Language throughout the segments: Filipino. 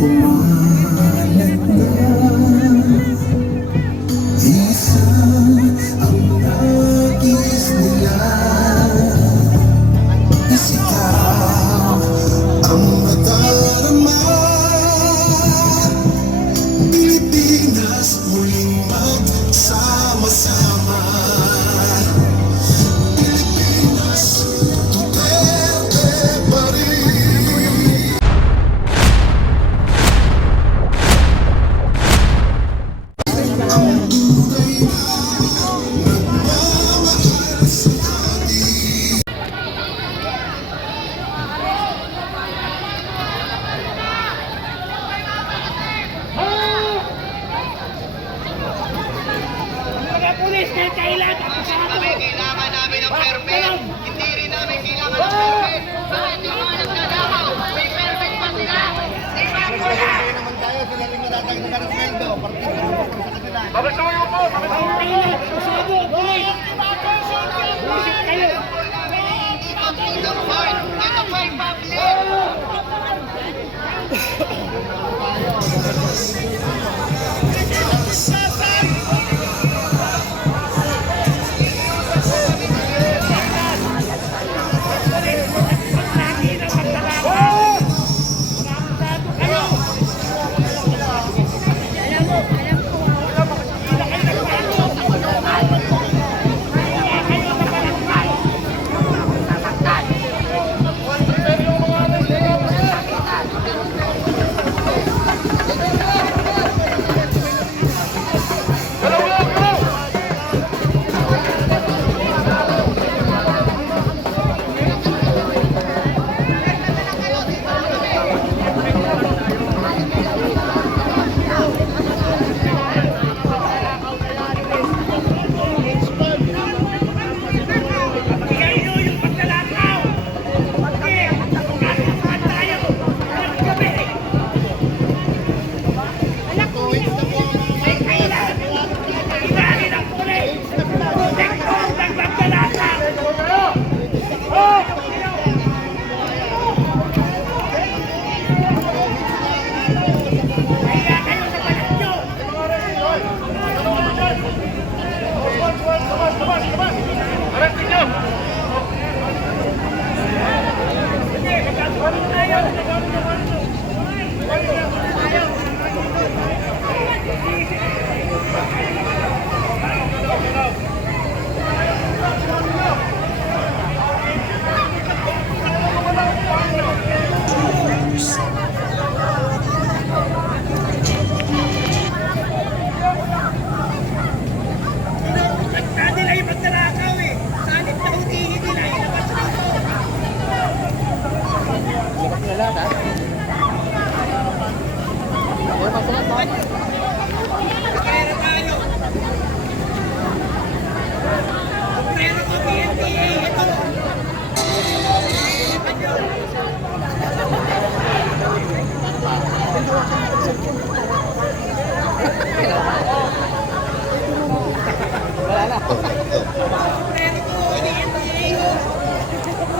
Pumalag na isa ang nagis nila, kasi ikaw ang nadarama. Pilipinas muling magsama-sama. Pilipinas, Duterte pa rin. Ang tunay na nagmamahal sa atin. Mga pulis, kailan akusado? Kailangan namin ng permit. Hindi rin namin kailangan ng permit. Bakit yung mga nagdadakaw? May permit pa sila. Di ba po na? naman tayo, sila rin matatagdagan ng sweldo. Partido sa kanila. Babasuyo po! Kailan akusado? Pulis! Pulis kayo! The fight! Let the fight public!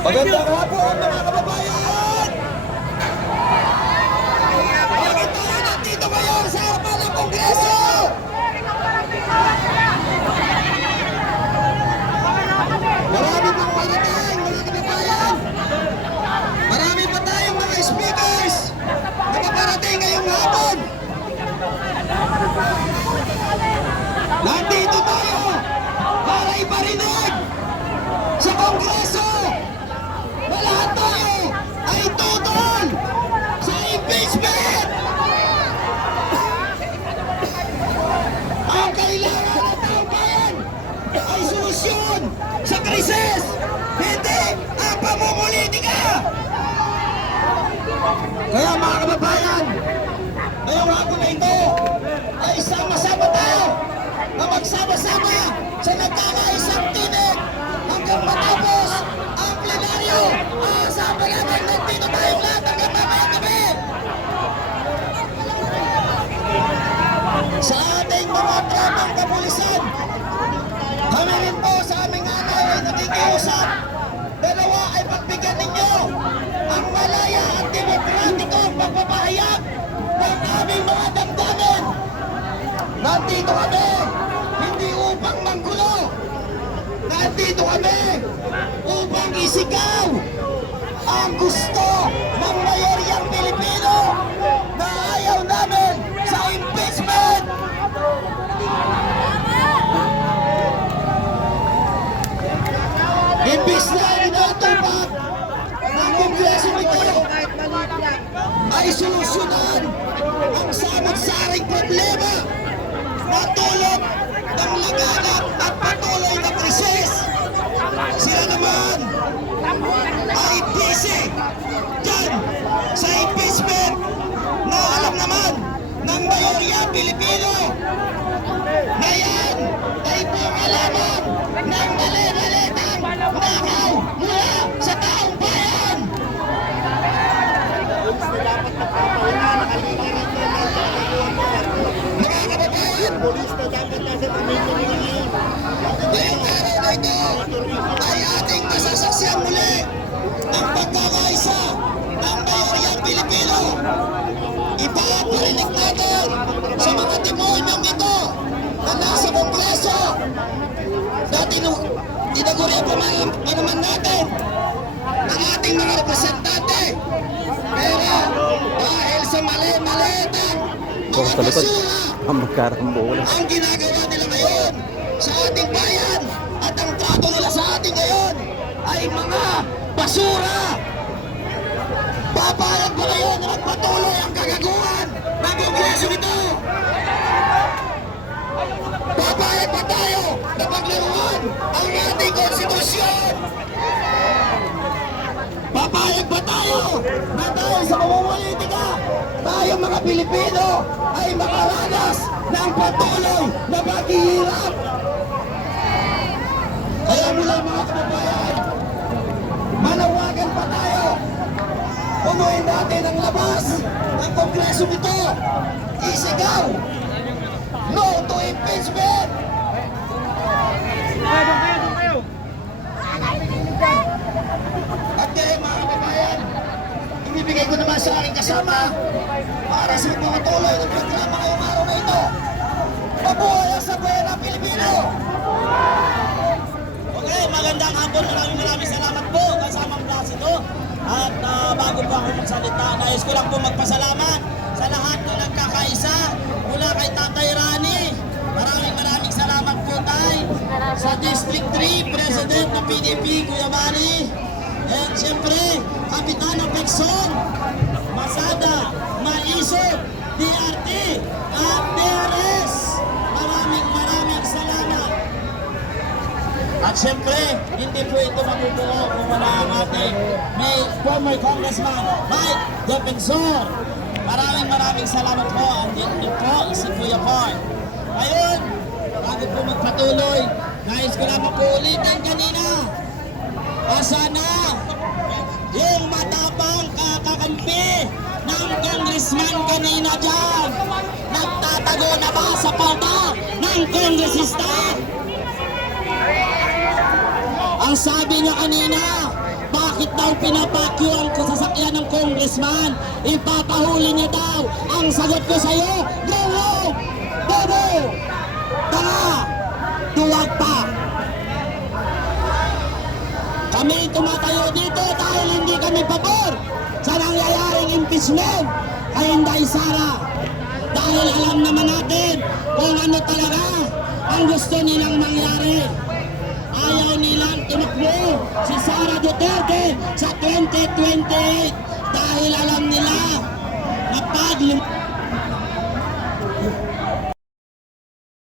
Magandang hapon mga kababayan! Bakit tayo nandito ngayon sa harapan ng Kongreso? Marami pang parating mga kababayan! Marami pa tayong mga speakers na paparating ngayong hapon! Nandito tayo para iparinig sa Kongreso na lahat tayo ay tutol sa impeachment! Ang kailangan ng taong bayan ay solusyon sa krisis, hindi ang pamumulitika! Kaya mga kababayan, ngayong hapon na ito ay sama-sama tayo na magsama-sama sa nagkakaisang tinig hanggang matapos ang plenaryo. Aasahan namin nandito tayong lahat hanggang mamayang gabi. Sa ating mga tramang kapulisan, kami rin po sa aming anay ay nakikiusap. Dalawa ay pagbigyan ninyo ang malaya at demokratikong pagpapahayag nandito kami hindi upang manggulo. Nandito kami upang isigaw ang gusto ng mayoryang Pilipino na ayaw namin sa impeachment. Imbis na inatupag ng Kongreso nito ay solusyonan ang samot-saring problema na tulad ng laganap at patuloy na krisis. Sila naman ay busy dyan sa impeachment na alam naman ng mayorya Pilipino na yan ay pangalaman ng mali-malitang nakaw mula sa taong bayan. Nakakababayan, Polis na dapat nasa tuloy-tuloy ngayon. ngayong araw na ito ay ating masasaksihan muli ang pagkakaisa ng mayoryang Pilipino. Ipaparinig natin sa mga demonyong ito na nasa Kongreso na tinaguri pa naman natin ang ating mga representante. Pero dahil sa mali-malitang mga Sa likod. basura Ang magkarambo na. ang ginagawa nila ngayon sa ating bayan at ang trato nila sa ating ngayon ay mga basura. Papayag ba ngayon na magpatuloy ang kagaguhan ng Kongreso nito? Papayag ba tayo na paglaruan ang ating konstitusyon? Papayag ba tayo na dahil sa pamumulitika tayo mga Pilipino ay makaranas ng patuloy na paghihirap? Kaya mula mga kababayan, manawagan pa tayo. Punuin natin ang labas ng Kongreso nito. Isigaw, no to impeachment! At kaya mga kababayan, ibibigay ko naman sa aking kasama para sa pagpapatuloy ng programa ngayong araw na ito. Mabuhay ang sambayan ng Pilipino! Okay, magandang hapon. Maraming salamat po kasamang Placido. At bago po ako magsalita, nais ko lang po magpasalamat sa lahat ng nagkakaisa mula kay Tatay Rani. Maraming salamat po tayo sa District 3 President ng PDP, Kuya Manny. And siyempre, Kapitana Pekson, Masada, Maisog, DRT, at DRS. Maraming salamat. At siyempre, hindi po ito mabubuo kung wala ang ating former Congressman Mike Defensor. Maraming salamat po. At din po si Kuya Paul. Ngayon, bago po magpatuloy, nais ko lang po ulitin kanina. Sana yung matapang kakampi ng congressman kanina dyan, nagtatago na ba sa palda ng kongresista? Ang sabi niya kanina, bakit daw pinapakyo ang sasakyan ng congressman? Ipapahuli niya daw. Ang sagot ko sa'yo, no! Bobo! Tanga! Duwag pa! Kami tumatayo dito dahil hindi kami pabor sa nangyayaring impeachment kay Inday Sara. Dahil alam naman natin kung ano talaga ang gusto nilang mangyari. Ayaw nilang tumakbo si Sara Duterte sa 2028 dahil alam nila